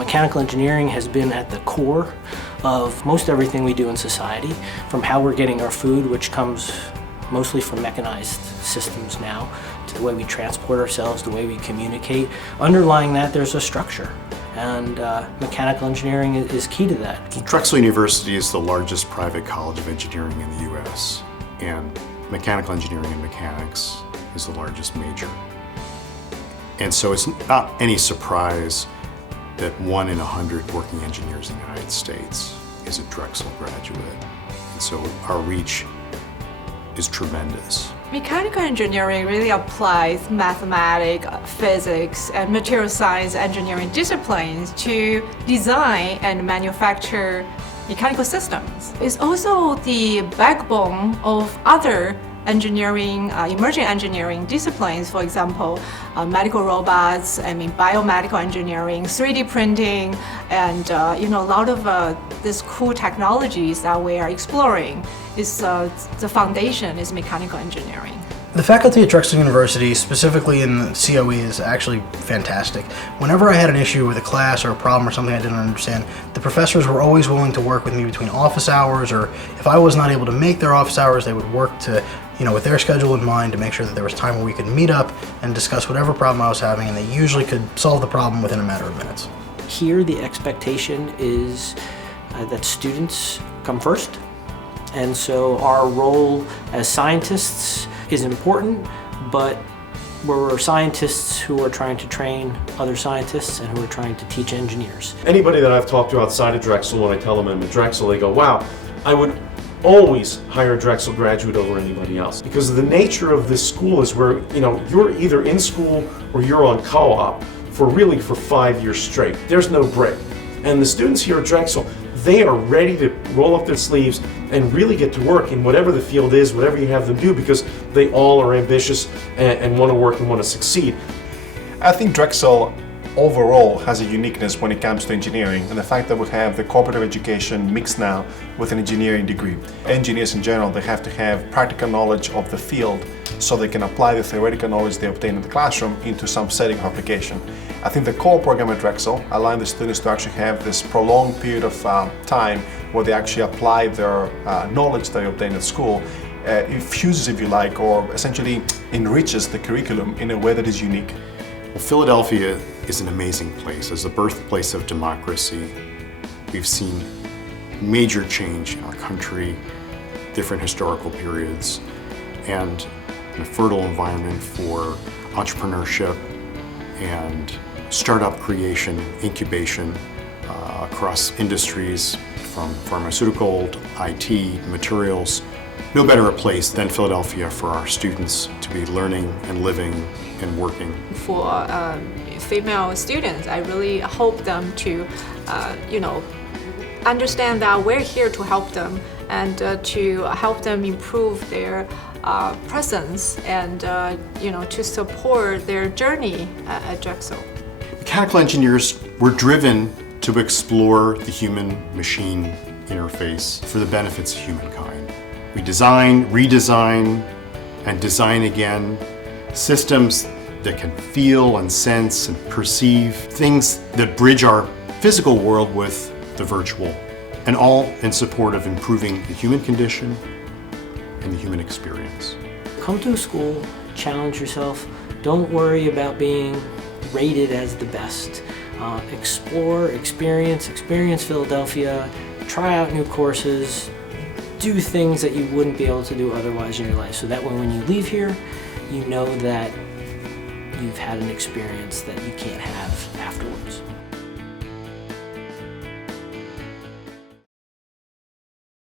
Mechanical engineering has been at the core of most everything we do in society, from how we're getting our food, which comes mostly from mechanized systems now, to the way we transport ourselves, the way we communicate. Underlying that, there's a structure, and mechanical engineering is key to that. Drexel University is the largest private college of engineering in the U.S., and mechanical engineering and mechanics is the largest major. And so it's not any surprise that 1 in 100 working engineers in the United States is a Drexel graduate. And so our reach is tremendous. Mechanical engineering really applies mathematics, physics, and material science engineering disciplines to design and manufacture mechanical systems. It's also the backbone of other emerging engineering disciplines, for example, medical robots, biomedical engineering, 3D printing, and a lot of these cool technologies that we are exploring. The foundation is mechanical engineering. The faculty at Drexel University, specifically in the COE, is actually fantastic. Whenever I had an issue with a class or a problem or something I didn't understand, the professors were always willing to work with me between office hours, or if I was not able to make their office hours, they would work to, with their schedule in mind to make sure that there was time where we could meet up and discuss whatever problem I was having, and they usually could solve the problem within a matter of minutes. Here, the expectation is that students come first, and so our role as scientists is important, but we're scientists who are trying to train other scientists and who are trying to teach engineers. Anybody that I've talked to outside of Drexel, when I tell them I'm at Drexel, they go, wow, I would always hire a Drexel graduate over anybody else. Because the nature of this school is where, you're either in school or you're on co-op for 5 years straight. There's no break. And the students here at Drexel, they are ready to roll up their sleeves and really get to work in whatever the field is, whatever you have them do, because they all are ambitious and want to work and want to succeed. I think Drexel overall has a uniqueness when it comes to engineering, and the fact that we have the cooperative education mixed now with an engineering degree. Engineers in general, they have to have practical knowledge of the field so they can apply the theoretical knowledge they obtain in the classroom into some setting of application. I think the core program at Drexel allows the students to actually have this prolonged period of time where they actually apply their knowledge they obtain at school. It fuses, if you like, or essentially enriches the curriculum in a way that is unique. Well, Philadelphia is an amazing place. As the birthplace of democracy, we've seen major change in our country, different historical periods, and a fertile environment for entrepreneurship and startup creation, incubation across industries, from pharmaceutical to IT, materials. No better a place than Philadelphia for our students to be learning and living and working. For female students, I really hope them to, understand that we're here to help them and to help them improve their presence and, to support their journey at Drexel. Mechanical engineers were driven to explore the human-machine interface for the benefits of humankind. We design, redesign, and design again systems that can feel and sense and perceive, things that bridge our physical world with the virtual, and all in support of improving the human condition and the human experience. Come to a school, challenge yourself. Don't worry about being rated as the best. Explore, experience Philadelphia, try out new courses, do things that you wouldn't be able to do otherwise in your life, so that when you leave here, you know that you've had an experience that you can't have afterwards.